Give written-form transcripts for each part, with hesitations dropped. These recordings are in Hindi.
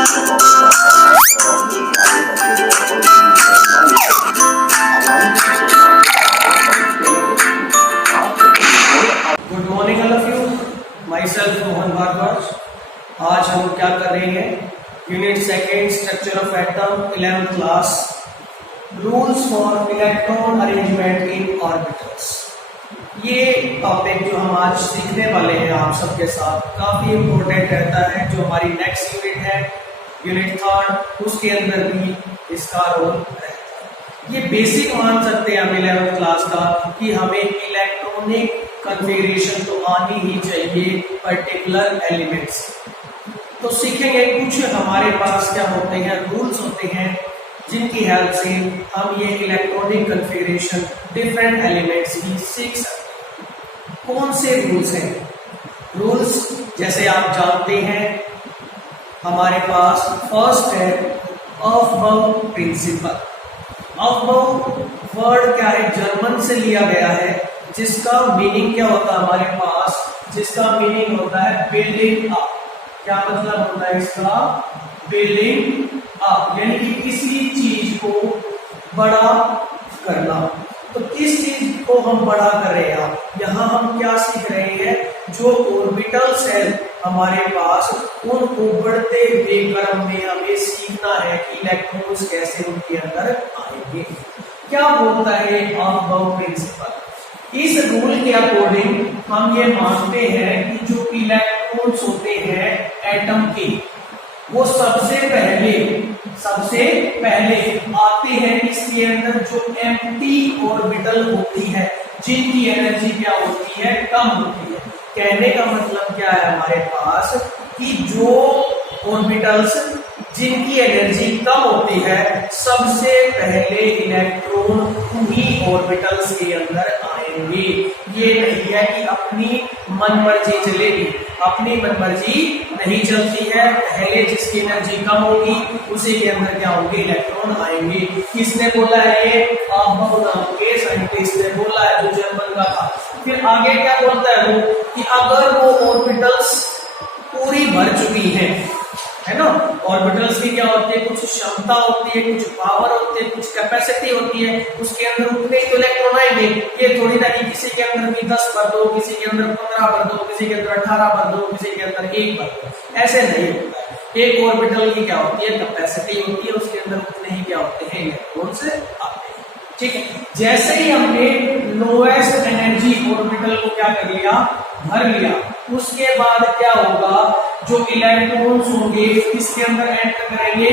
Good morning all of you, myself Mohan Bhardwaj. आज हम क्या कर रहे हैं, unit second structure of atom 11th class, rules for electron arrangement in orbitals. ये टॉपिक जो हम आज सीखने वाले हैं आप सबके साथ काफी इम्पोर्टेंट रहता है। जो हमारी नेक्स्ट यूनिट है, यूनिट थर्ड, उसके अंदर भी इसका रोल रहता है। ये बेसिक मान सकते हैं हम 11th क्लास का कि हमें इलेक्ट्रॉनिक कन्फिगरेशन तो आनी ही चाहिए पर्टिकुलर एलिमेंट्स। तो सीखेंगे कुछ हमारे पास क्या होते हैं, रूल्स होते हैं जिनकी हेल्प से हम ये इलेक्ट्रॉनिक कन्फिगरेशन डिफरेंट एलिमेंट्स की सीख सकते हैं। कौन से रूल्स हैं? रूल्स जैसे आप जानते हैं, हमारे पास फर्स्ट है अफबाउ प्रिंसिपल। अफबाउ वर्ड क्या है, जर्मन से लिया गया है, जिसका मीनिंग क्या होता है हमारे पास, जिसका मीनिंग होता है बिल्डिंग अप। क्या मतलब होता है इसका? बिल्डिंग अप, यानी कि किसी चीज को बड़ा करना। तो किस चीज को हम बड़ा कर रहे हैं? यहाँ हम क्या सीख रहे हैं, जो ऑर्बिटल सेल हमारे पास, उनको बढ़ते हुए क्रम में हमें सीखना है कि इलेक्ट्रॉन्स कैसे उनके अंदर आएंगे। क्या बोलता है अफबाउ प्रिंसिपल? इस रूल के अकॉर्डिंग हम ये मानते हैं कि जो इलेक्ट्रॉन्स होते हैं एटम के, वो सबसे पहले आते हैं इसके अंदर जो एम्प्टी ऑर्बिटल होती है, जिनकी एनर्जी क्या होती है, कम होती है। कहने का मतलब क्या है हमारे पास कि जो ऑर्बिटल्स जिनकी एनर्जी कम होती है, सबसे पहले इलेक्ट्रॉन उन्हीं ऑर्बिटल्स के अंदर आएंगे। ये नहीं है कि अपनी मनमर्जी चलेगी, अपनी मनमर्जी नहीं चलती है। पहले जिसकी एनर्जी कम होगी उसी के अंदर क्या होंगे, इलेक्ट्रॉन आएंगे। किसने बोला है ये? अफबाउ नाम के साइंटिस्ट ने बोला है, जो जर्मन का था। फिर आगे क्या बोलता है वो, कि अगर वो ऑर्बिटल्स पूरी भर चुकी है ना, ऑर्बिटल्स की क्या होती है, कुछ क्षमता होती है, कुछ पावर होती है, कुछ कैपेसिटी होती है, उसके अंदर उतने ही तो इलेक्ट्रॉन आएंगे। ये थोड़ी ना कि किसी के अंदर भी 10 भर दो, किसी के अंदर 15 भर दो, किसी के अंदर 18 भर दो, किसी के अंदर 1 भर दो, ऐसे नहीं होता है। एक ऑर्बिटल की क्या होती है, कैपेसिटी होती है, उसके अंदर उतने ही क्या होते हैं, इलेक्ट्रॉन्स आते हैं। ठीक है, जैसे ही हमने लोएस्ट एनर्जी ऑर्बिटल को क्या कर लिया, भर लिया, उसके बाद क्या होगा, जो इलेक्ट्रॉन्स होंगे इसके अंदर एंटर करेंगे,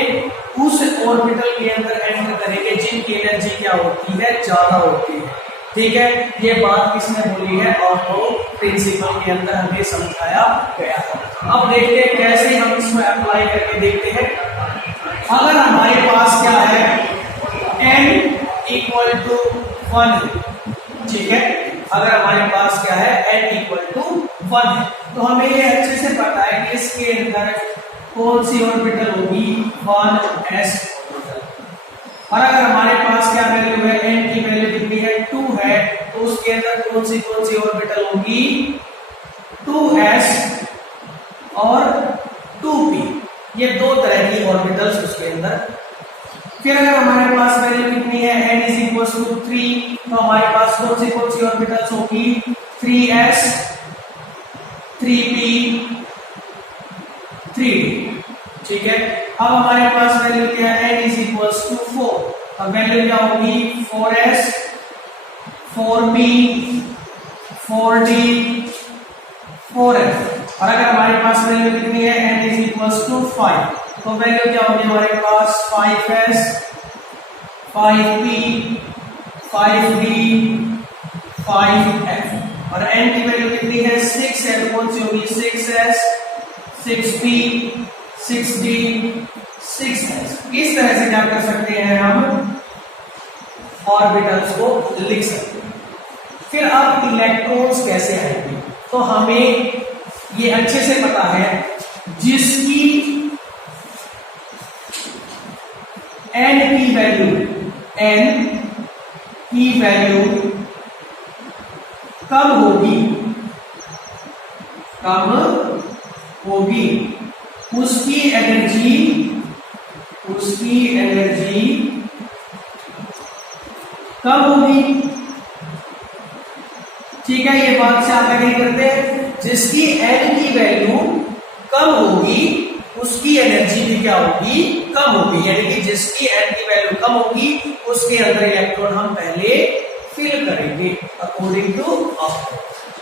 उस ऑर्बिटल के अंदर एंटर करेंगे जिनकी एनर्जी क्या होती है, ज्यादा होती है। ठीक है, ये बात किसने बोली है? अफबाउ प्रिंसिपल के अंदर हमें समझाया गया है। अब देखते हैं कैसे हम इसमें अप्लाई करके देखते हैं। अगर हमारे पास क्या है, n इक्वल टू 1, ठीक है, अगर हमारे पास क्या है, n इक्वल टू 1 है, तो हमें ये अच्छे से पता है कि इसके अंदर कौन सी ऑर्बिटल होगी, 1s ऑर्बिटल। और अगर हमारे पास क्या वैल्यू है, n की वैल्यू कितनी है, 2 है, तो उसके अंदर कौन सी ऑर्बिटल होगी, 2s और 2p। ये दो तरह की ऑर्बिटल्स उसके अंदर। फिर अगर हमारे पास वैल्यू कितनी है, n इज इक्वल टू 3, तो हमारे पास कौन सी ऑर्बिटल्स होगी, 3s, 3p, 3d। ठीक है, अब हमारे पास वैल्यू क्या है, n इज इक्वल टू 4, अब वैल्यू क्या होगी, 4s, 4p, 4d, 4f। और अगर हमारे पास वैल्यू कितनी है, n इज इक्वल टू 5, तो वैल्यू क्या होगी हमारे पास, 5s, 5p, 5d, 5f। और n की वैल्यू कितनी है, 6 है, तो कौन सी होगी, 6s, 6p, 6d, 6s। इस तरह से क्या कर सकते हैं, हम ऑर्बिटल्स को लिख सकते हैं। फिर अब इलेक्ट्रॉन्स कैसे आएंगे, तो हमें ये अच्छे से पता है, जिसकी n की वैल्यू कम होगी, उसकी एनर्जी कम होगी। ठीक है, ये बात से आप एग्री करते हैं। जिसकी n की वैल्यू कम होगी उसकी एनर्जी भी क्या होगी, कम होगी। यानी कि जिसकी n की वैल्यू कम होगी उसके अंदर इलेक्ट्रॉन हम पहले फिल करेंगे अकॉर्डिंग टू अप।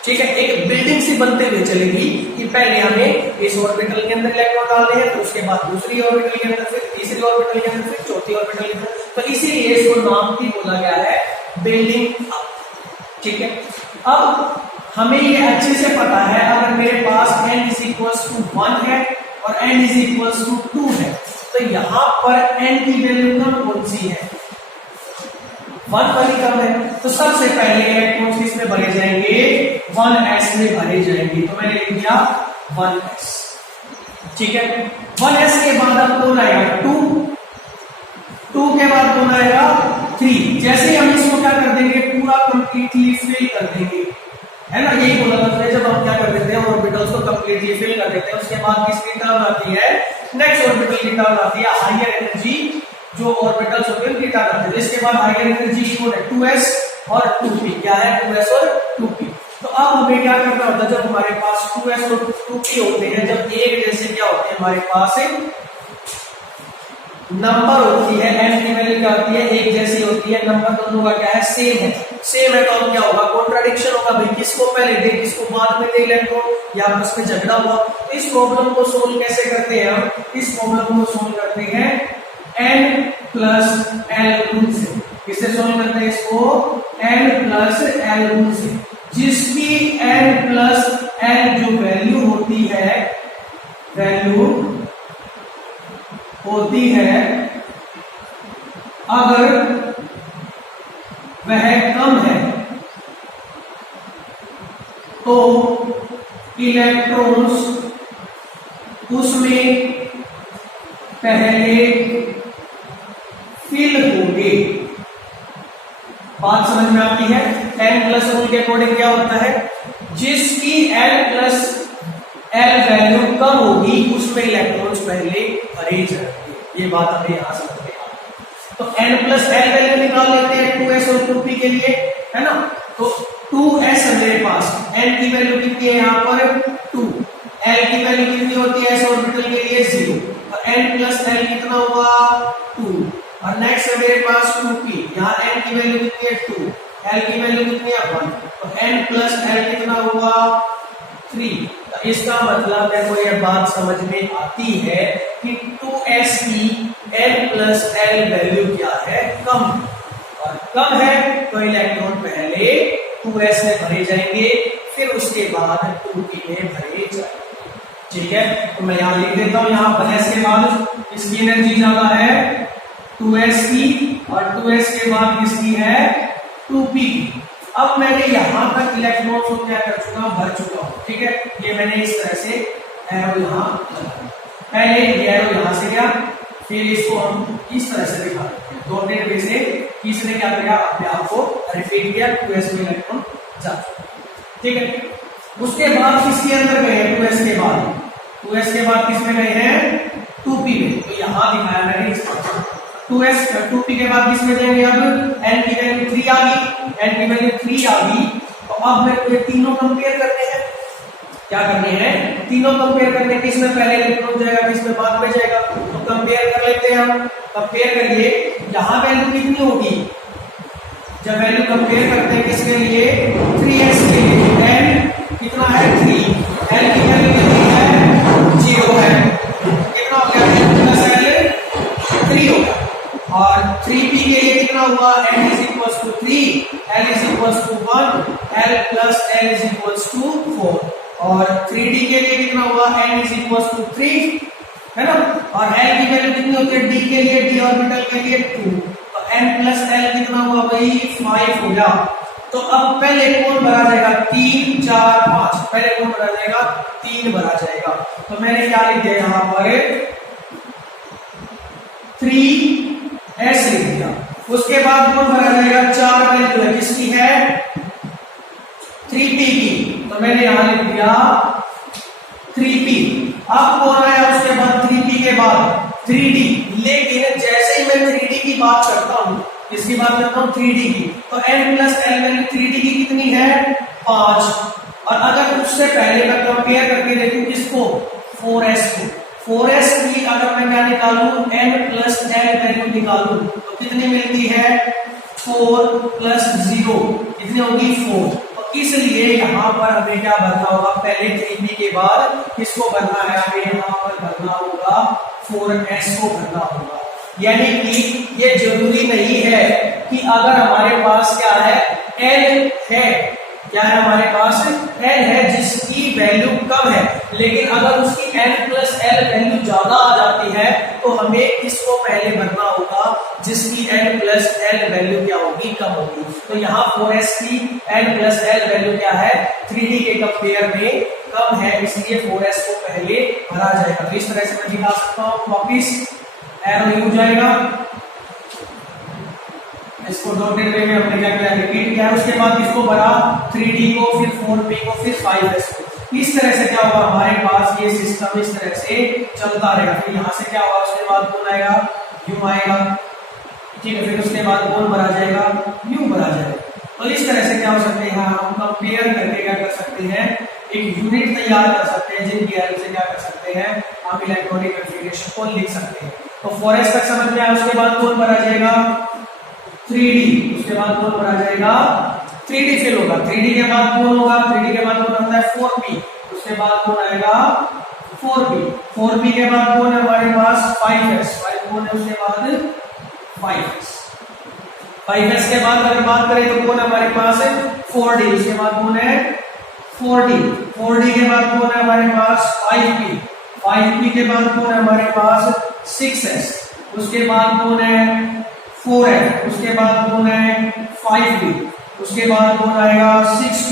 ठीक है, एक बिल्डिंग से बनते हुए चलेगी कि पहले हमें इस ऑर्बिटल के अंदर इलेक्ट्रॉन डालने हैं, तो उसके बाद दूसरी ऑर्बिटल के अंदर, फिर तीसरी ऑर्बिटल के अंदर, फिर चौथी ऑर्बिटल के अंदर। तो इसीलिए इसको नाम भी बोला गया है बिल्डिंग अप। ठीक है, अब हमें ये अच्छे से पता है अगर मेरे पास n = 1 है और n = 2 है तो यहां पर n की वैल्यू कम कौन सी है, 1 वाली कम है। तो सबसे पहले इलेक्ट्रॉन किस में भरे जाएंगे, 1s में भरे जाएंगे। तो मैंने लिख दिया 1s। ठीक है, 1s के बाद अब कौन आएगा 2, 2 के बाद कौन आएगा 3। जैसे ही हम इसको क्या कर देंगे, पूरा कंप्लीटली फिल कर देंगे, है ना। यही बोला था जब हम क्या कर देते हैं ऑर्बिटल्स को कंप्लीटली फिल कर देते हैं, उसके बाद किसकी टर्न आती है, नेक्स्ट ऑर्बिटल की टर्न आती है, हायर एनर्जी जो ऑर्बिटल्स होते हैं उनकी टर्न आती है। इसके बाद हायर एनर्जी कौन है, 2s और 2p। क्या है 2s और 2p। तो अब हमें क्या करना होता है, जब हमारे पास 2s और 2p होते हैं, जब एक जैसे क्या होते हैं हमारे पास नंबर होती है, n की वैल्यू क्या होती है, एक जैसी होती है, नंबर दोनों का क्या है, सेम है। सेम है तो अब क्या होगा, कॉन्ट्राडिक्शन होगा भाई, किसको पहले दे किसको बाद में दे इलेक्ट्रॉन, या आपस में झगड़ा हुआ। तो इस प्रॉब्लम को सोल्व कैसे करते हैं हम, इस प्रॉब्लम को सोल्व करते हैं n + l रूल से। किससे सोल्व करते हैं इसको, n + l रूल से, जिसकी n + l जो वैल्यू होती है, वैल्यू होती है अगर वह कम है तो इलेक्ट्रॉन्स उसमें पहले फिल होंगे। बात समझ में आती है। n + रूल के अकॉर्डिंग क्या होता है, जिसकी n + l वैल्यू कम होगी उसमें इलेक्ट्रॉन्स पहले भरे जाएंगे। ये बात हमें यहां समझ में आ गई। तो n + l वैल्यू निकाल लेते हैं 2s और 2p के लिए, है ना। तो 2s मेरे पास, n की वैल्यू कितनी है यहाँ पर 2, l की वैल्यू कितनी होती है s ऑर्बिटल के लिए 0। तो n + l कितना हुआ 2। और नेक्स्ट है मेरे पास 2p, यहाँ n की वैल्यू कितनी है 2, l की वैल्यू कितनी है 1। तो n + l कितना हुआ 3। इसका मतलब है को यह बात समझ में आती है कि 2s की n + l वैल्यू क्या है, कम। और कम है तो इलेक्ट्रॉन पहले 2s में भरे जाएंगे, फिर उसके बाद 2p में भरे जाएंगे। ठीक है, तो मैं यहां लिख देता हूं, यहां 1s के बाद इसकी एनर्जी ज्यादा है 2s की, और 2s के बाद किसकी है 2p की। अब मैंने यहां तक इलेक्ट्रॉन को क्या कर चुका हूं, भर चुका हूं। ठीक है, ये मैंने इस तरह से एरो यहां लगाया, पहले ये एरो यहां से गया, फिर इसको हम इस तरह से दिखा देते हैं डॉटेड वे से। किसने क्या किया, अपने आप को रिपीट किया, 2s में इलेक्ट्रॉन जा चुका। ठीक है, उसके बाद किसके अंदर गए, 2s के बाद, 2s के बाद किसमें गए हैं 2p में। तो यहां दिखाया मैंने इस तरह 2s 2p के बाद किसमें जाएंगे, अब n की वैल्यू 3 आ गई, n की वैल्यू 3 आ गई। तो अब मेरे को ये तीनों कंपेयर करने हैं, क्या करने हैं, तीनों कंपेयर करने हैं, किसमें पहले इलेक्ट्रॉन जाएगा किसमें बाद में जाएगा। तो कंपेयर कर लेते हैं हम, कंपेयर करिए। यहां वैल्यू कितनी होगी, जब वैल्यू कंपेयर करते हैं किसके लिए 3s के लिए, n कितना है 3, l की वैल्यू कितनी है 0 है, कितना हो गया l 3 हो गया। और 3p के लिए कितना हुआ, n = 3, l = 1, l + l = 4। और 3d के लिए कितना हुआ, n = 3, है ना। और l की वैल्यू कितनी होती है d के लिए, d ऑर्बिटल के लिए 2। तो n + l कितना हुआ भाई 5 हो गया। तो अब पहले कौन भरा जाएगा, 3 4 5, पहले कौन भरा जाएगा 3 भरा जाएगा। तो मैंने क्या लिख दिया यहां पर 3s लिख दिया। उसके बाद कौन भरा जाएगा, 4 वैल्यू है किसकी है 3p की। तो मैंने यहां लिख दिया 3p। अब कौन आया उसके बाद 3p के बाद 3d। लेकिन जैसे ही मैं 3d की बात करता हूं इसकी बात करता हूँ 3D की, तो n plus L value 3D की कितनी है 5। और अगर उससे पहले मैं कंपेयर करके देखूं किसको 4s को, 4s की अगर मैं क्या निकालूं n प्लस एल वैल्यू निकालूं तो कितनी मिलती है 4 प्लस 0 कितनी होगी 4। इसलिए यहाँ पर हमें क्या भरना होगा, पहले 3b के बाद किसको भरना है, हमें यहाँ पर भरना होगा 4s को भरना होगा। यानी कि ये जरूरी नहीं है कि अगर हमारे पास क्या है n है, क्या है हमारे पास n है जिसकी वैल्यू कम है, लेकिन अगर उसकी n प्लस एल वैल्यू ज्यादा आ जाती है तो हमें इसको पहले भरना होगा जिसकी n प्लस एल वैल्यू क्या होगी कम होगी। तो यहाँ 4s की n प्लस एल वैल्यू क्या है 3D के कंपेयर में कम है, इसलिए 4s को पहले भरा जाएगा। तो इस तरह से मैं दिखा सकता हूँ, वापिस एरो यूज जाएगा, इसको डॉटेड वे में हमने क्या किया रिपीट किया, उसके बाद इसको भरा 3D को, फिर 4p को, फिर 5s को। इस तरह से क्या होगा हमारे पास ये सिस्टम इस तरह से चलता रहेगा। फिर यहाँ से क्या होगा, उसके बाद कौन आएगा यू आएगा, ठीक है, फिर उसके बाद कौन भरा जाएगा यू भरा जाएगा। तो इस तरह से क्या हो सकते हैं हम कंपेयर करके क्या कर सकते हैं एक यूनिट तैयार कर सकते हैं, जिनकी हेल्प से क्या कर सकते हैं हम इलेक्ट्रॉनिक कॉन्फ़िगरेशन को लिख सकते हैं। तो 4s तक समझ में आया, उसके बाद कौन भरा जाएगा 3D, उसके बाद कौन भरा जाएगा 3D फिल होगा, 3D के बाद कौन होगा, 3D के बाद कौन आता है 4p, उसके बाद कौन आएगा 4p, 4p के बाद कौन है हमारे पास 5s, 5 कौन है उसके बाद 5s, 5s के बाद अगर बात करें तो कौन है हमारे पास 4D, उसके बाद कौन है 4D, 4D के बाद कौन है हमारे पास 5p, 5p के बाद कौन है हमारे पास 6s, उसके बाद कौन है 4f, उसके बाद कौन है 5p, उसके बाद कौन आएगा 6p,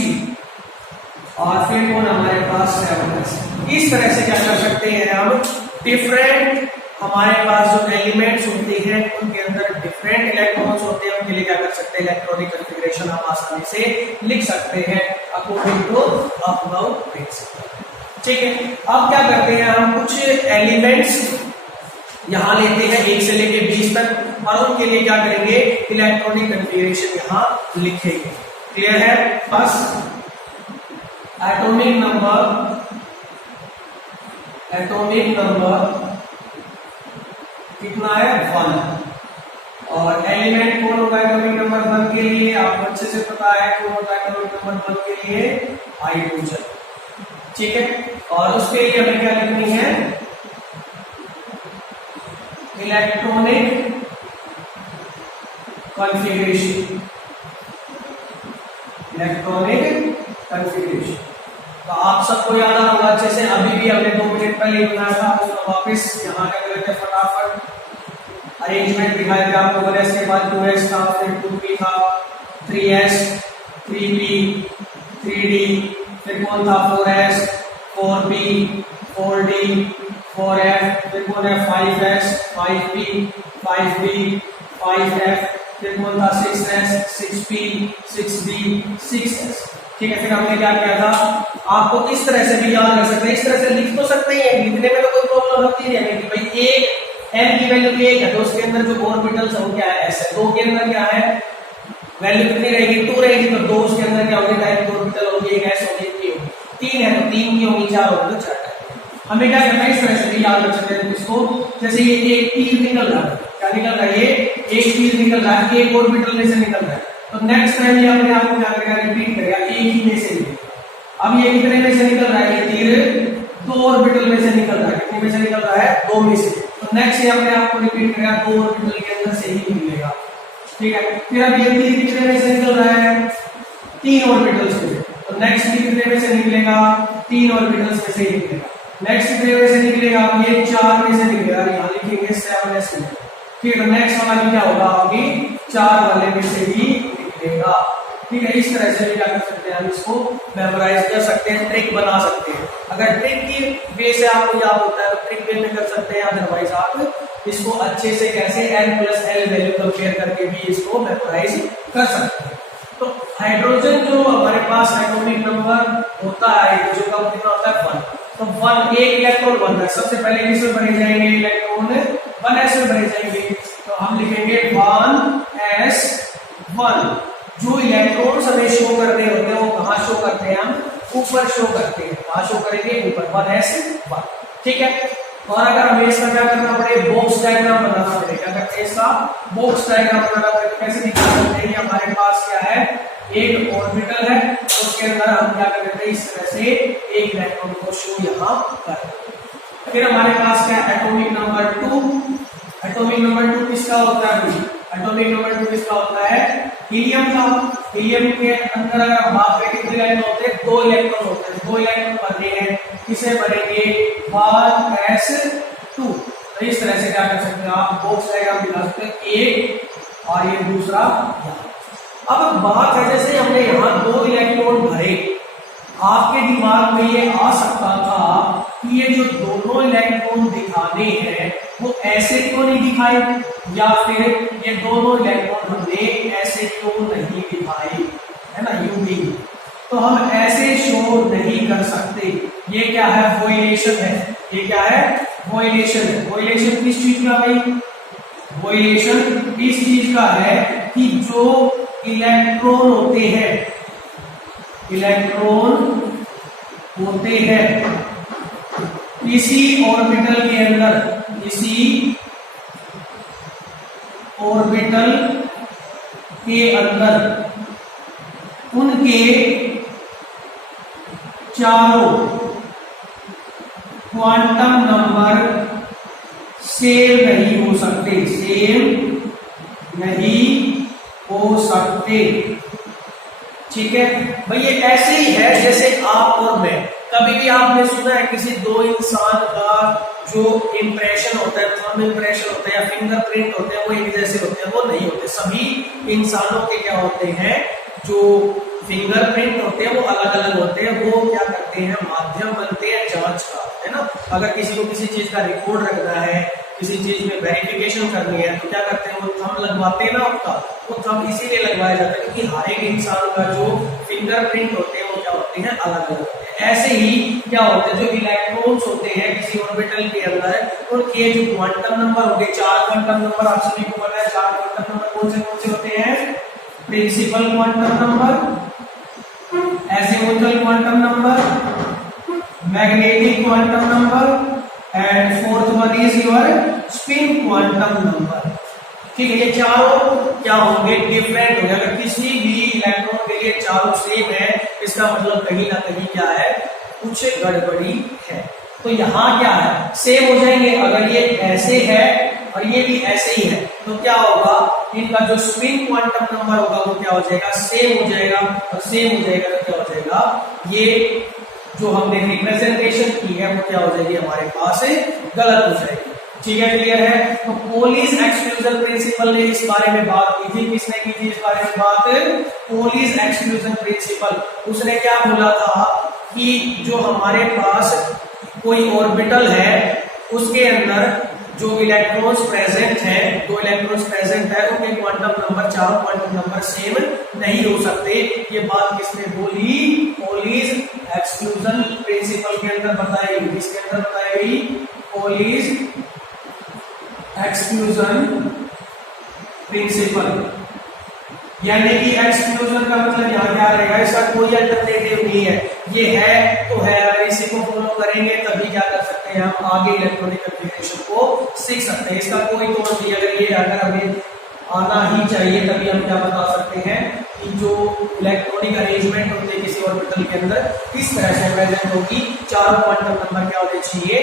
और फिर कौन हमारे पास 7s। इस तरह से क्या कर सकते हैं हम डिफरेंट हमारे पास जो एलिमेंट्स होते हैं उनके अंदर डिफरेंट इलेक्ट्रॉन्स होते हैं, उनके लिए क्या कर सकते हैं इलेक्ट्रॉनिक कॉन्फ़िगरेशन हम आसानी से लिख सकते हैं अकॉर्डिंग टू अबव प्रिंसिपल। ठीक है, अब क्या करते हैं हम कुछ एलिमेंट्स यहां लेते हैं 1 से लेके 20 तक और उनके लिए क्या करेंगे इलेक्ट्रॉनिक कॉन्फ़िगरेशन यहां लिखेंगे। क्लियर है? बस एटॉमिक नंबर कितना है 1, और एलिमेंट कौन होगा एटॉमिक नंबर 1 के लिए आपको अच्छे से पता है कौन होता है एटॉमिक नंबर 1 के लिए हाइड्रोजन। ठीक है, और उसके लिए हमें क्या लिखनी है इलेक्ट्रॉनिक कॉन्फ़िगरेशन, इलेक्ट्रॉनिक कॉन्फ़िगरेशन। तो आप सबको याद होगा अच्छे से, अभी भी हमने 2 मिनट पहले बनाया था, उसको वापस यहाँ क्या करते हैं फटाफट अरेंजमेंट दिखाए थे आपको। 1s के बाद 2s था, फिर 2p था, 3s, 3p, 3d, फिर कौन था 4s, 4p, 4d, 4f, फिर कौन है 5s, 5p, 5b, 5f, फिर कौन था 6s, 6p, 6d, 6s। ठीक है, फिर हमने क्या किया था, आपको इस तरह से भी याद कर सकते हैं, इस तरह से लिख तो सकते हैं, लिखने में तो कोई प्रॉब्लम होती नहीं है कि भाई एक m की वैल्यू 1 है तो उसके अंदर जो ऑर्बिटल्स है वो क्या है s है, 2 के अंदर क्या है वैल्यू कितनी रहेगी 2 रहेगी, तो 2 उसके अंदर क्या होगी टाइप ऑर्बिटल होगी, एक s होगी, एक p होगी, 3 है तो 3 की होगी, 4 होगी तो 4 टाइप। हमें क्या करना है इस तरह से भी याद रख सकते हैं इसको, जैसे ये एक तीर निकल रहा है, क्या निकल रहा है ये एक तीर निकल रहा है, एक ऑर्बिटल में से निकल रहा है, तो नेक्स्ट टाइम ये अपने आप को क्या करेगा रिपीट करेगा, एक ही में से निकलेगा। अब ये कितने में से निकल रहा है, ये तीर 2 ऑर्बिटल में से निकल रहा है, कितने में से निकल रहा है 2 में से, तो नेक्स्ट ये अपने आप को रिपीट करेगा 2 ऑर्बिटल के अंदर से ही निकलेगा। ठीक है, फिर अब ये तीर कितने में से निकल रहा है 3 ऑर्बिटल्स में, तो नेक्स्ट तीर कितने में से निकलेगा 3 ऑर्बिटल्स में से ही निकलेगा, नेक्स्ट कितने में से निकलेगा ये 4 में से निकलेगा, यहाँ लिखेंगे 7s में, ठीक है, नेक्स्ट वाला भी क्या होगा होगी 4 वाले में से ही निकलेगा। ठीक है, इस तरह से भी क्या कर सकते हैं हम इसको मेमोराइज कर सकते हैं, ट्रिक बना सकते हैं। अगर ट्रिक की वे से आपको याद होता है तो ट्रिक वे में कर सकते हैं, अदरवाइज आप इसको अच्छे से कैसे n plus L value compare करके भी इसको मेमोराइज कर सकते हैं। तो हाइड्रोजन जो हमारे पास एटॉमिक नंबर होता है जो का कितना होता है 1, तो 1 एक इलेक्ट्रॉन बनता है, सबसे पहले किसमें भरे जाएंगे इलेक्ट्रॉन 1s में भरे जाएंगे, तो हम लिखेंगे 1s ऊपर शो करते हैं, कहाँ शो करेंगे, ऊपर 1s1, ठीक है। और अगर हमें इसका क्या करना पड़े, बॉक्स डायग्राम बनाना पड़े, क्या करते हैं इसका बॉक्स डायग्राम बनाना पड़े, तो कैसे दिखा सकते हैं कि हमारे पास क्या है, एक ऑर्बिटल है, उसके अंदर हम क्या कर देते हैं, इस तरह से एक इलेक्ट्रॉन को शो यहाँ कर। फिर हमारे पास क्या है, एटॉमिक नंबर 2। एटॉमिक नंबर 2 किसका होता है, एटॉमिक नंबर 2 किसका होता है, हीलियम का। हीलियम के अंदर अगर हम बात करें कितने इलेक्ट्रॉन होते हैं, 2 इलेक्ट्रॉन होते हैं, 2 इलेक्ट्रॉन बने हैं, किसे बनेंगे, 1s2। तो इस तरह से क्या कर सकते हैं आप, बॉक्स डायग्राम दिखा सकते हैं, एक और ये दूसरा यहाँ। अब बात है, जैसे हमने यहाँ 2 इलेक्ट्रॉन भरे, आपके दिमाग में ये आ सकता था कि ये जो दोनों इलेक्ट्रॉन दिखाने हैं वो ऐसे क्यों नहीं दिखाए, या फिर ये दोनों इलेक्ट्रॉन हमने ऐसे क्यों नहीं दिखाए, है ना, यूं भी। तो हम ऐसे शो नहीं कर सकते, ये क्या है, वॉइलेशन है। ये क्या है, वॉइलेशन है। वॉइलेशन किस चीज का भाई, वॉइलेशन इस चीज का है कि जो इलेक्ट्रॉन होते हैं, इलेक्ट्रॉन होते हैं इसी ऑर्बिटल के अंदर, इसी ऑर्बिटल के अंदर उनके चारों क्वांटम नंबर सेम नहीं हो सकते, सेम नहीं हो सकते, ठीक है भाई। ये ऐसे ही है जैसे आप और मैं, कभी भी आपने सुना है किसी 2 इंसान का जो इंप्रेशन होता है, थंब इंप्रेशन होता है या फिंगरप्रिंट होते हैं, वो एक जैसे होते हैं, वो नहीं होते। सभी इंसानों के क्या होते हैं, जो फिंगरप्रिंट होते हैं वो अलग अलग होते हैं। वो क्या करते हैं, माध्यम बनते हैं जांच का, है ना। अगर किसी को किसी चीज का रिकॉर्ड रखना है, किसी चीज में वेरिफिकेशन करनी है, तो क्या करते हैं, वो थंब लगवाते हैं ना उसका, वो थंब इसीलिए लगवाया जाता है क्योंकि हर एक इंसान का जो फिंगरप्रिंट होते हैं वो क्या होते हैं, अलग अलग होते हैं। ऐसे ही क्या होते हैं, जो इलेक्ट्रॉन्स होते हैं किसी ऑर्बिटल के अंदर, उनके जो क्वांटम नंबर होंगे, 4 क्वांटम नंबर आप सभी को पता है। 4 क्वांटम नंबर कौन से होते हैं, principal quantum number, azimuthal quantum number, magnetic quantum number and fourth one is your spin quantum number, ठीक है। ये चारों क्या होंगे, डिफरेंट होंगे। अगर किसी भी इलेक्ट्रॉन के लिए चारों सेम है, इसका मतलब कहीं ना कहीं क्या है, कुछ गड़बड़ी है। तो यहाँ क्या है, सेम हो जाएंगे। अगर ये ऐसे है और ये भी ऐसे ही है, तो क्या होगा, इनका जो स्पिन क्वांटम नंबर होगा वो क्या हो जाएगा, सेम हो जाएगा। और सेम हो जाएगा तो क्या हो जाएगा, ये जो हमने रिप्रेजेंटेशन की है वो क्या हो जाएगी, हमारे पास गलत हो जाएगी, ठीक है। क्लियर है। तो पोलिस एक्सक्लूजन प्रिंसिपल ने इस बारे में बात की थी। किसने की थी इस बारे में बात, पोलिस एक्सक्लूजन प्रिंसिपल। उसने क्या बोला था कि जो हमारे पास कोई ऑर्बिटल है उसके अंदर जो इलेक्ट्रॉन्स प्रेजेंट है, 2 इलेक्ट्रॉन्स प्रेजेंट है, उनके क्वांटम नंबर, चारों क्वांटम नंबर सेम नहीं हो सकते। ये बात किसने बोली, पोलिस एक्सक्लूजन प्रिंसिपल के अंदर बताई गई। किसके अंदर बताई गई, पोलिस एक्सक्लूजन प्रिंसिपल। यानी कि एक्सक्लूजन का मतलब यहाँ क्या रहेगा, इसका कोई अल्टरनेटिव नहीं है, ये है तो है। अगर इसी को फॉलो करेंगे तभी क्या कर सकते हैं, हम आगे इलेक्ट्रॉनिक कन्फिगरेशन को सीख सकते हैं। इसका कोई तोड़ नहीं। अगर ये अगर हमें आना ही चाहिए तभी हम क्या बता सकते हैं कि जो इलेक्ट्रॉनिक अरेंजमेंट होते हैं किसी ऑर्बिटल के अंदर किस तरह से प्रेजेंट होगी। चारों क्वांटम नंबर क्या होने चाहिए,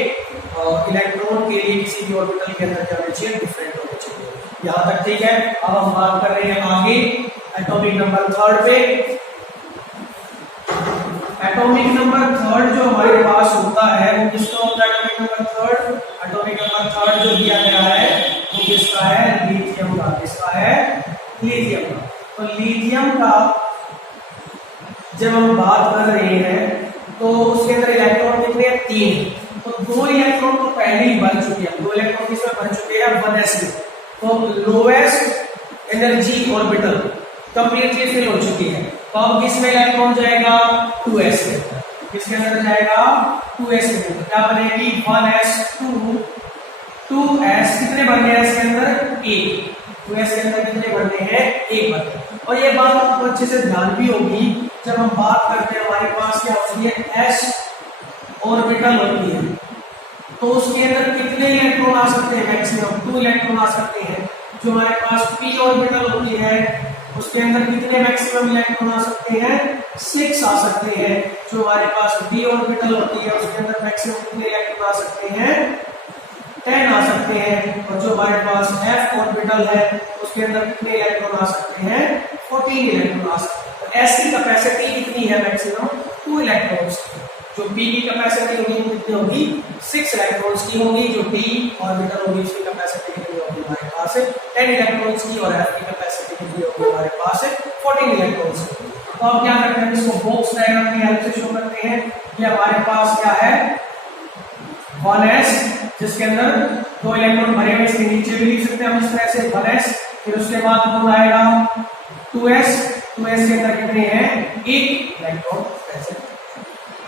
इलेक्ट्रॉन के लिए किसी भी ऑर्बिटल के अंदर क्या होने चाहिए, डिफरेंट होने चाहिए। यहां तक ठीक है। अब हम बात कर रहे हैं आगे एटॉमिक नंबर 3 पे। एटॉमिक नंबर 3 जो हमारे पास होता है वो किसका होता है, एटॉमिक नंबर 3? एटॉमिक नंबर 3 जो दिया गया है वो किसका है, लिथियम का। किसका है, लिथियम का। तो लिथियम का जब हम बात कर रहे हैं तो उसके अंदर इलेक्ट्रॉन कितने हैं, 3। तो 2 इलेक्ट्रॉन तो पहले ही बन चुके हैं। 2 इलेक्ट्रॉन किसमें बन चुके हैं, 1s में। तो lowest energy orbital completely fill हो चुकी है। तो अब किसमें इलेक्ट्रॉन जाएगा, 2s में। किसके अंदर जाएगा, 2s में। तो क्या बनेगी, 1s2 2s कितने बन गए इसके अंदर, 1। 2s के अंदर कितने बनते हैं, एक बनते हैं। और ये बात आपको अच्छे से ध्यान भी होगी, जब हम बात करते हैं हमारे पास क्या होती है, s ऑर्बिटल होती है, तो उसके अंदर कितने इलेक्ट्रॉन आ सकते हैं, मैक्सिमम 2 इलेक्ट्रॉन आ सकते हैं। जो हमारे पास p ऑर्बिटल होती है उसके अंदर कितने मैक्सिमम इलेक्ट्रॉन आ सकते हैं, 6 आ सकते हैं। जो हमारे पास d ऑर्बिटल होती है उसके अंदर मैक्सिमम कितने इलेक्ट्रॉन आ सकते हैं, 10 आ सकते हैं। और जो हमारे पास f ऑर्बिटल है उसके अंदर कितने इलेक्ट्रॉन आ सकते हैं, 14 इलेक्ट्रॉन आ सकते हैं। तो s की कैपेसिटी कितनी है, मैक्सिमम 2 इलेक्ट्रॉन्स। जो p की कैपेसिटी होगी वो कितनी होगी, 6 इलेक्ट्रॉन्स की होगी। जो d ऑर्बिटल होगी उसकी कैपेसिटी कितनी होगी हमारे पास, 10 इलेक्ट्रॉन्स की। और f की कैपेसिटी कितनी होगी हमारे पास, 14 इलेक्ट्रॉन्स की। तो अब क्या करते हैं, इसको बॉक्स डायग्राम की हेल्प से शो करते हैं। ये हमारे पास क्या है, 1s, जिसके अंदर 2 इलेक्ट्रॉन भरे हुए, इसके नीचे भी लिख सकते हैं हम इस तरह से 1s। फिर उसके बाद कौन आएगा, 2s के अंदर कितने हैं, 1 इलेक्ट्रॉन ऐसे,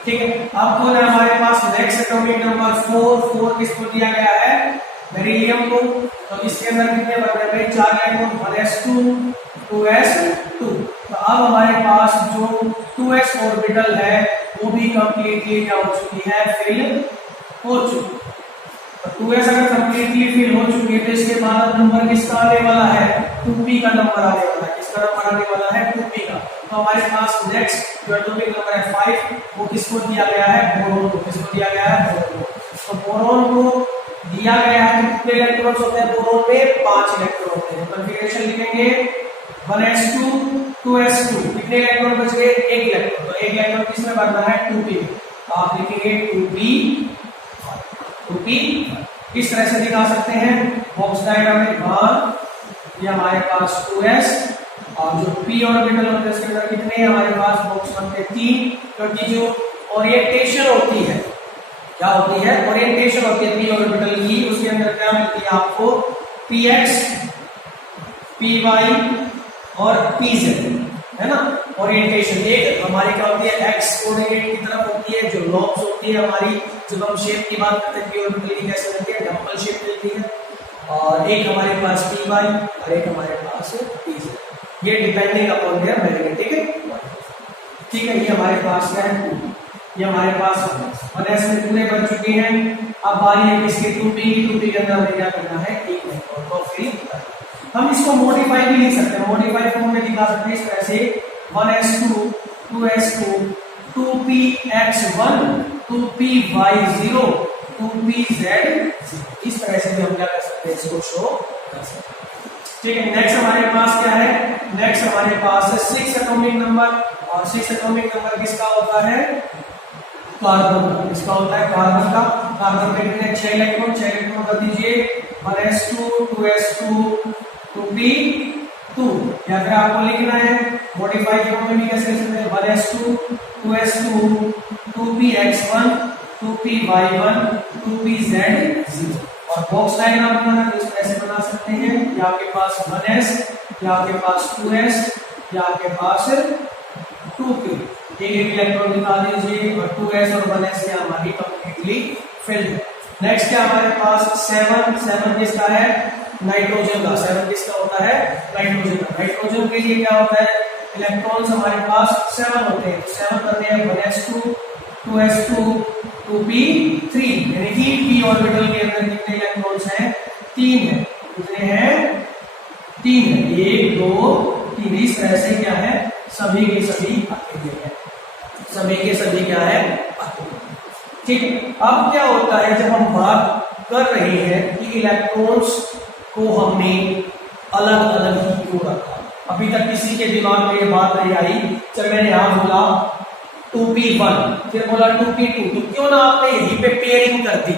ठीक है। अब कौन है हमारे पास, नेक्स्ट एटॉमिक नंबर 4 किसको दिया गया है, बेरिलियम को। तो इसके अंदर कितने बन रहे हैं, 4 इलेक्ट्रॉन, 1s2 2s2। तो अब हमारे पास जो 2s ऑर्बिटल है वो भी कंप्लीटली क्या हो चुकी है, फिल हो चुकी। तो 2s अगर कंप्लीटली फिल हो चुकी है तो इसके बाद नंबर किसका आने वाला है, 2p का नंबर आने वाला है। किसका नंबर आने वाला है, 2p का। तो हमारे पास नेक्स्ट जो एटॉमिक नंबर है 5, वो किसको दिया गया है, बोरोन को। किसको दिया गया है, बोरोन को। तो बोरोन को दिया गया है, कितने इलेक्ट्रॉन्स होते हैं बोरोन में, 5 इलेक्ट्रॉन होते हैं। कॉन्फ़िगरेशन लिखेंगे 1s2 2s2, कितने इलेक्ट्रॉन बच गए, 1 इलेक्ट्रॉन। तो 1 इलेक्ट्रॉन किसमें बनना है, 2p। तो आप लिखेंगे 2p इस तरह से दिखा सकते हैं बॉक्स डायग्राम में। ये हमारे पास 2s और जो p ऑर्बिटल होते हैं उसके अंदर कितने हमारे पास बॉक्स बनते हैं, 3। क्योंकि जो ओरिएंटेशन होती है, क्या होती है, ओरिएंटेशन होती है p ऑर्बिटल की, उसके अंदर क्या मिलती है आपको, px py और pz, है ना। ओरिएंटेशन एक हमारी क्या होती है, x कोऑर्डिनेट की तरफ होती है। जो लॉब्स होती है हमारी, जब हम शेप की बात करते हैं p ऑर्बिटल की कैसे मिलती है, डम्बल शेप मिलती है। और एक हमारे पास py और एक हमारे पास pz, ये डिपेंडिंग अपॉन देयर मैग्नेटिक, ठीक है। ये हमारे पास क्या है, ये हमारे पास 1s में पूरे बन चुके हैं। अब बारी है किसके, 2p के अंदर हमें क्या करना है, एक इलेक्ट्रॉन को फिल करना। हम इसको मॉडिफाई भी लिख सकते हैं, मॉडिफाई फॉर्म में लिखा सकते हैं इस तरह से 1s2 2s2 2px1 2py0 2pz0, इस तरह से भी हम क्या कर सकते हैं, इसको शो कर सकते हैं, ठीक है। नेक्स्ट हमारे पास क्या है, नेक्स्ट हमारे पास है 6 एटॉमिक नंबर। और 6 एटॉमिक नंबर किसका होता है, कार्बन। इसका होता है कार्बन का। कार्बन में कितने, 6 इलेक्ट्रॉन। 6 इलेक्ट्रॉन कर दीजिए 1s2 2s2 2p2, या फिर आपको लिखना है मॉडिफाइड फॉर्म में भी कैसे लिख सकते हैं, 1s2 2s2 2px1 2py1 2pz0। और बॉक्स डायग्राम बनाना तो इस तरह से बना सकते हैं, या आपके पास 1s, या आपके पास 2s, या आपके पास 2p, एक इलेक्ट्रॉन निकाल दीजिए। और 2s और 1s से हमारी कंप्लीटली फिल्ड है। नेक्स्ट क्या हमारे पास 7 किसका है, नाइट्रोजन का। 7 किसका होता है, नाइट्रोजन का। नाइट्रोजन के लिए क्या होता है, इलेक्ट्रॉन्स हमारे पास 7 होते हैं। 7 करते हैं 1s2 2s2 2p3, यानी कि p ऑर्बिटल के अंदर कितने इलेक्ट्रॉन्स हैं, 3 है। कितने हैं, 3 है। 1 2 3, इस तरह से क्या है, सभी के सभी अकेले हैं, सभी के सभी क्या है, अकेले, ठीक है। अब क्या होता है, जब हम बात कर रहे हैं कि इलेक्ट्रॉन्स को हमने अलग अलग ही क्यों रखा, अभी तक किसी के दिमाग में ये बात नहीं आई। जब मैंने यहां बोला 2p1 फिर बोला 2p2, तो क्यों ना आपने यहीं पे पेयरिंग कर दी,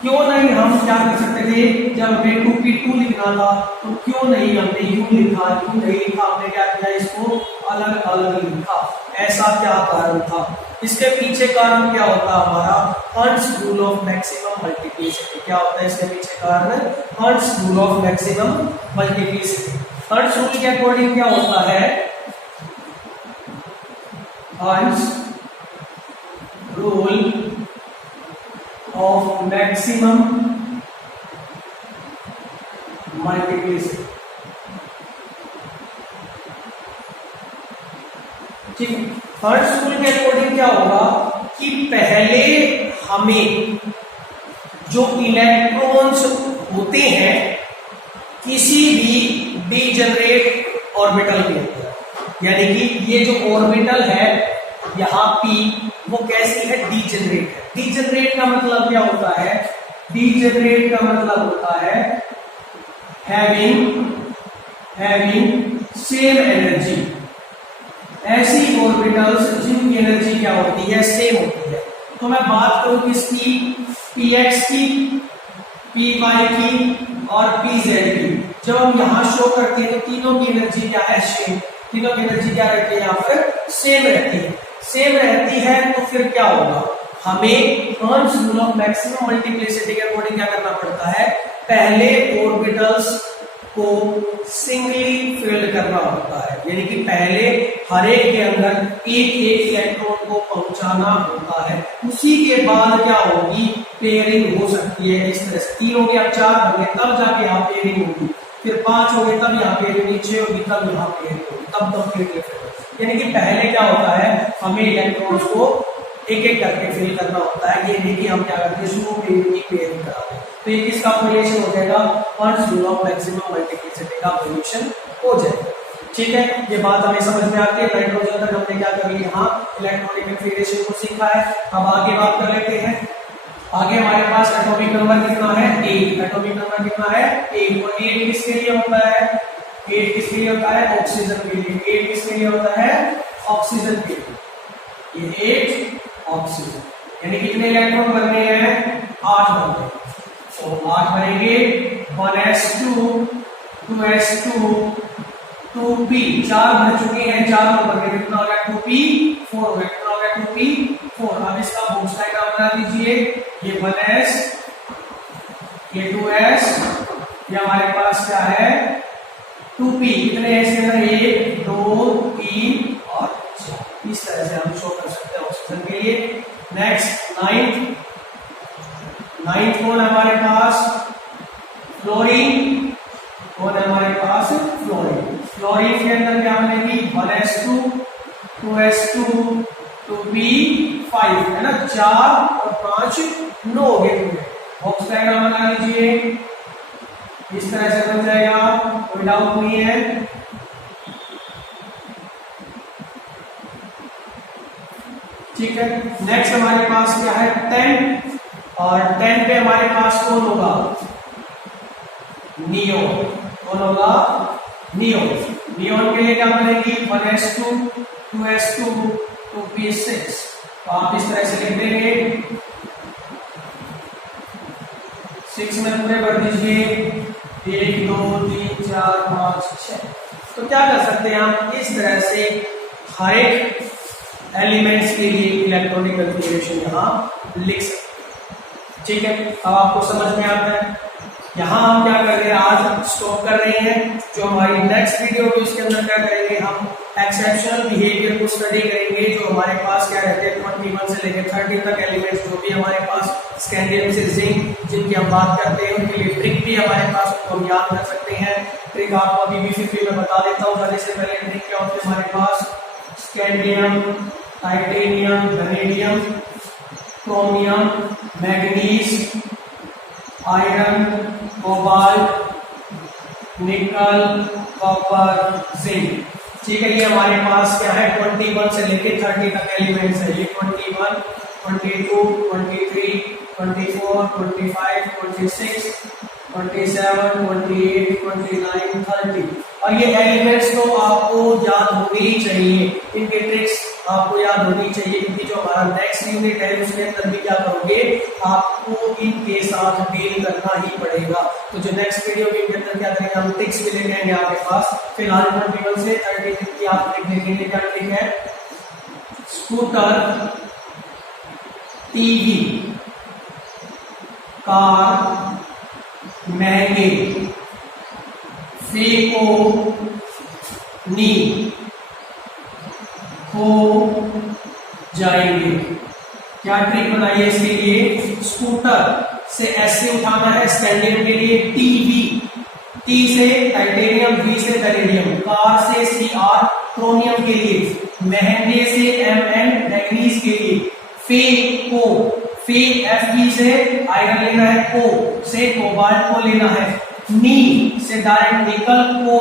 क्यों नहीं हम क्या कर सकते थे, जब हमें 2p2 लिखना था तो क्यों नहीं हमने यूं लिखा, क्यों नहीं लिखा, हमने क्या किया, इसको अलग अलग लिखा। ऐसा क्या कारण था, इसके पीछे कारण क्या होता है, हमारा hertz rule of maximum multiplicity. क्या होता है इसके पीछे कारण, hertz rule of maximum multiplicity. Hertz rule के अकॉर्डिंग क्या होता है, hertz rule of maximum multiplicity. ठीक है, फर्स्ट रूल के अकॉर्डिंग क्या होगा कि पहले हमें जो इलेक्ट्रॉन्स होते हैं किसी भी डीजनरेट ऑर्बिटल के अंदर, यानी कि ये जो ऑर्बिटल है यहां p वो कैसी है, डीजनरेट है। डीजनरेट का मतलब क्या होता है, डीजनरेट का मतलब होता है हैविंग सेम एनर्जी, ऐसी ऑर्बिटल्स जिनकी एनर्जी क्या होती है, सेम होती है। तो मैं बात करूं किसकी, px की, py की और pz की। जब हम यहां शो करते हैं तो तीनों की एनर्जी क्या है, सेम। तीनों की एनर्जी क्या रहती है, यहाँ पर सेम रहती है। सेम रहती है तो फिर क्या होगा, हमें hertz rule of maximum multiplicity के अकॉर्डिंग क्या करना पड़ता है, पहले ऑर्बिटल्स को सिंगली फिल्ड करना होता है, यानी कि पहले हर एक के अंदर एक एक इलेक्ट्रॉन को पहुंचाना होता है। उसी के बाद क्या होगी, पेयरिंग हो सकती है। इस तरह से 3 हो गया, 4 हो गए, तब जाके यहाँ पेयरिंग होगी, फिर 5 हो गए तब यहाँ पेयरिंग होगी, 6 होगी तब यहाँ पेयरिंग होगी, तब कंप्लीट। यानी कि पहले क्या होता है, हमें इलेक्ट्रॉन्स को एक एक करके फिल करना होता है। ये नहीं कि हम क्या करते हैं, शुरू में ही पेयरिंग कराते हैं। तो ये किसका पॉल्यूशन हो जाएगा, first rule of maximum multiplicity का पॉल्यूशन हो जाएगा। ठीक है, ये बात हमें समझ में आती है। नाइट्रोजन तक हमने क्या कर लिया, यहाँ इलेक्ट्रॉनिक कन्फिगरेशन को सीखा है। अब आगे बात कर लेते हैं। आगे हमारे पास एटॉमिक नंबर कितना है, 8। एटॉमिक नंबर कितना है, 8। और 8 किसके लिए होता है, 8 किसके लिए होता है, ऑक्सीजन के लिए। 8 किसके लिए होता है, ऑक्सीजन के लिए। ये 8 ऑक्सीजन, यानी कितने इलेक्ट्रॉन बनने हैं, 8 बनने हैं। तो 8 बनेंगे, 1s2 2s2 2p, 4 बन चुके हैं, 4 और बन गए, कितना हो गया, 2p4 हो गया, कितना हो गया, 2p4। अब इसका बॉक्स डायग्राम बना दीजिए। ये 1s, ये 2s, ये हमारे पास क्या है, 2p। कितने हैं इसके अंदर, 1 2 3 और 4। इस तरह से हम शो कर सकते हैं ऑक्सीजन के लिए। नेक्स्ट 9th कौन है हमारे पास, फ्लोरीन। कौन है हमारे पास, फ्लोरीन। फ्लोरीन के अंदर क्या बनेगी, 1s2 2s2 2p5, है ना, 4 और 5 9 हो गए। बॉक्स डायग्राम बना लीजिए, इस तरह से बन जाएगा, कोई डाउट नहीं है। ठीक है, नेक्स्ट हमारे पास क्या है, 10। और 10 पे हमारे पास कौन होगा, नियोन। कौन होगा, नियोन। नियोन के लिए क्या बनेगी, 1s2 2s2 2p6। तो आप इस तरह से लिख देंगे, 6 में पूरे भर दीजिए, 1 2 3 4 5 6। तो क्या कर सकते हैं हम, इस तरह से हर एक एलिमेंट्स के लिए इलेक्ट्रॉनिक कन्फिगरेशन यहाँ लिख सकते हैं। ठीक है, अब आपको समझ में आता है। यहाँ हम क्या कर रहे हैं, आज स्टॉप कर रहे हैं। जो हमारी नेक्स्ट वीडियो होगी उसके अंदर क्या करेंगे, हम एक्सेप्शनल बिहेवियर को स्टडी करेंगे। जो हमारे पास क्या रहते हैं, 21 से लेकर 30 तक एलिमेंट्स जो भी हमारे पास स्कैंडियम से जिंक जिनकी हम बात करते हैं, उनके लिए ट्रिक भी हमारे पास, उनको हम याद कर सकते हैं। ट्रिक आपको अभी भी 50 में बता देता हूँ। जाने से पहले ट्रिक क्या होती है हमारे पास, scandium, titanium, vanadium, chromium, manganese, iron, cobalt, nickel, copper, zinc. ठीक है, ये हमारे पास क्या है, 21 से लेके 30 तक एलिमेंट्स है। ये 21 22 23 24 25 26 27 28 29 30। और ये एलिमेंट्स तो आपको याद होने ही चाहिए, इनके ट्रिक्स आपको याद होनी चाहिए, क्योंकि जो हमारा नेक्स्ट यूनिट है उसके अंदर भी क्या करोगे, आपको इनके साथ डील करना ही पड़ेगा। तो जो नेक्स्ट वीडियो के अंदर क्या करेंगे, हम ट्रिक्स भी लेके आएंगे आपके पास। फिलहाल 21 से 30 तक की आप ट्रिक देखेंगे। क्या ट्रिक है, स्कूटर, टीवी, कार, महंगे, फेंको, नी, हो जाएंगे। क्या ट्रिक बनाइए इसके लिए, स्कूटर से ऐसे उठाना है, स्कैंडियम के लिए टीवी T से टाइटेनियम, V से बेरिलियम, कार से Cr क्रोमियम के लिए, मेहंदी से Mn मैग्नीज के लिए, फे को Fe से आयरन लेना है, को से कोबाल्ट को लेना है, नी से डायरेक्ट निकल को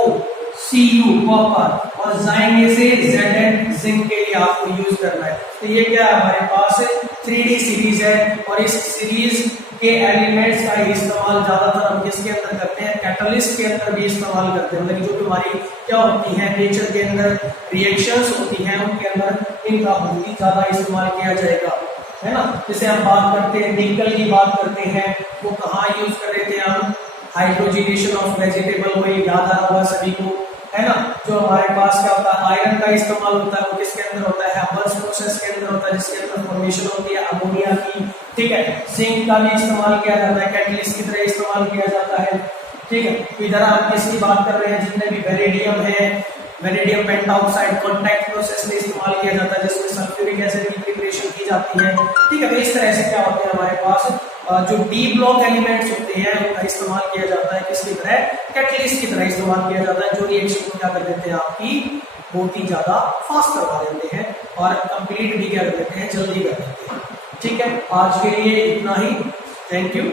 Cu कॉपर और जाएंगे से Zn जिंक के लिए आपको यूज करना है। तो ये क्या है हमारे पास 3D सीरीज है और इस सीरीज के एलिमेंट्स का इस्तेमाल ज्यादातर हम किसके अंदर करते हैं, कैटलिस्ट के अंदर भी इस्तेमाल करते हैं। मतलब जो भी हमारी क्या होती है नेचर के अंदर रिएक्शंस होती हैं उनके अंदर इनका बहुत ही ज्यादा इस्तेमाल किया जाएगा, है ना। जैसे हम बात करते हैं निकल की बात करते हैं, वो कहाँ यूज कर रहे थे हम, हाइड्रोजिनेशन ऑफ वेजिटेबल, वो याद आ रहा होगा सभी को, है ना। जो हमारे पास क्या होता है आयरन का इस्तेमाल होता है वो किसके अंदर होता है, हबल्स प्रोसेस के अंदर होता है जिसके अंदर फॉर्मेशन होती है अमोनिया की, ठीक है। जिंक का भी इस्तेमाल किया जाता है, कैटलिस्ट की तरह इस्तेमाल किया जाता है, ठीक है। तो इधर आप किसकी बात कर रहे हैं, जितने भी वेरिडियम है, वेरिडियम पेंटाऑक्साइड कॉन्टैक्ट प्रोसेस में इस्तेमाल किया जाता है जिसमें सल्फ्यूरिक एसिड की प्रिपरेशन की जाती है, ठीक है। तो इस तरह से क्या होते हैं हमारे पास जो डी ब्लॉक एलिमेंट्स होते हैं उनका इस्तेमाल किया जाता है किसकी तरह, कैटलिस्ट की तरह इस्तेमाल किया जाता है, जो रिएक्शन को क्या कर देते हैं आपकी बहुत ही ज्यादा फास्ट करवा देते हैं और कंप्लीट भी क्या कर देते हैं, जल्दी कर देते हैं, ठीक है। आज के लिए इतना ही, थैंक यू।